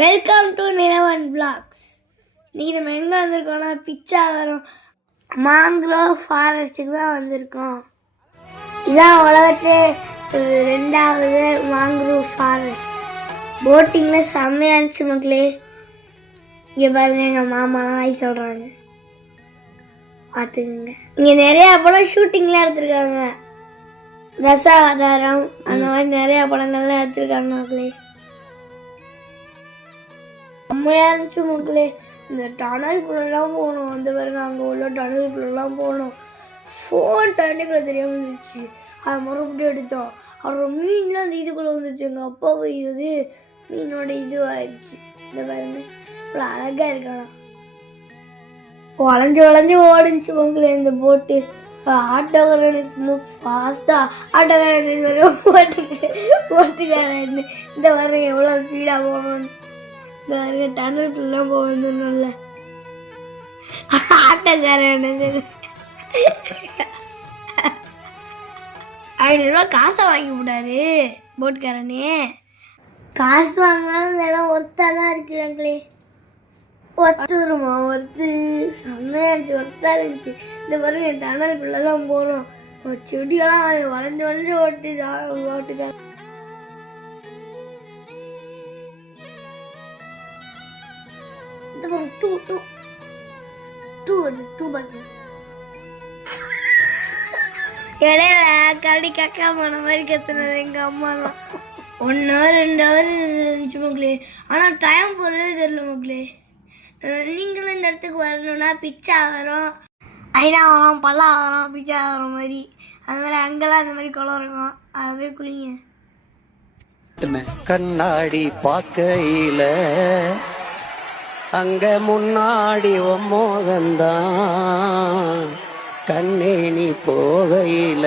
Welcome to Nilavan blocks. இன்றைக்கி நம்ம எங்கே வந்திருக்கோம்னா பிச்சாவரம் மாங்க்ரோவ் ஃபாரஸ்ட்டுக்கு தான் வந்திருக்கோம். இதுதான் உலகத்திலே ரெண்டாவது மாங்க்ரோவ் ஃபாரஸ்ட். போட்டிங்கில் செம்மையாக இருந்துச்சு மக்களே. இங்கே பாருங்க, எங்கள் மாமாலாம் ஆய் சொல்கிறாங்க, பார்த்துக்குங்க. இங்கே நிறையா படம் ஷூட்டிங்லாம் எடுத்திருக்காங்க. தசாவதாரம் அந்த மாதிரி நிறையா படங்கள்லாம் எடுத்திருக்காங்க மக்களே. செம்மையாக இருந்துச்சு மக்களே. இந்த டனல்குள்ளெல்லாம் போகணும், அந்த பாருங்க அங்கே உள்ள டனல்குள்ளெல்லாம் போகணும். ஃபோன் தண்ணிக்குள்ளே தெரியாமல் இருந்துச்சு, அதை மறுபடியும் எடுத்தோம். அப்புறம் மீன்லாம் அந்த இதுக்குள்ளே வந்துச்சு. எங்கள் அப்பாவுக்கு இது மீனோட இதுவாகிடுச்சு. இந்த பாருங்க இவ்வளோ அழகாக இருக்கானா, வளைஞ்சு வளைஞ்சு ஓடுச்சு மக்களே இந்த போட்டு. ஆட்டோக்காரன் ஃபாஸ்ட்டாக ஆட்டோக்காரன் ஓட்டுக்காரன் இந்த பாருங்க எவ்வளோ ஸ்பீடாக போகணும்னு. இந்த பாருங்க டனலுக்குலாம் போகணும்ல ஆட்டோக்காரன் 500 ரூபா காசை வாங்கி விட்டாரு போட்டுக்காரனே. காசு வாங்கினாலும் இந்த இடம் ஒர்த்தாக தான் இருக்குது எங்களே. ஒருத்தருமா ஒருத்து செம்மையாச்சு, ஒர்த்தாக இருந்துச்சு. இந்த பாருங்க டனலுக்குள்ளெல்லாம் போகணும். செடியெல்லாம் வளைஞ்சு வளைஞ்சு ஓட்டுக்கார. இடையில கரடி கக்கா போன மாதிரி கத்துனது எங்கள் அம்மா தான். 1 hour 2 hour இருந்துச்சு மக்களே. ஆனால் டைம் போகிறதே தெரியல மக்களே. நீங்களும் இந்த இடத்துக்கு வரணும்னா பிச்சாவரம், ஐநாவரம், பல்லாவரம், பிச்சாவரம் மாதிரி அது மாதிரி அங்கெல்லாம் அந்த மாதிரி குளம் இருக்கும், அதை போய் குளிங்க. கண்ணாடி பார்க்கையில அங்க முன்னாடி மோகந்தான் கண்ணே நீ போகையில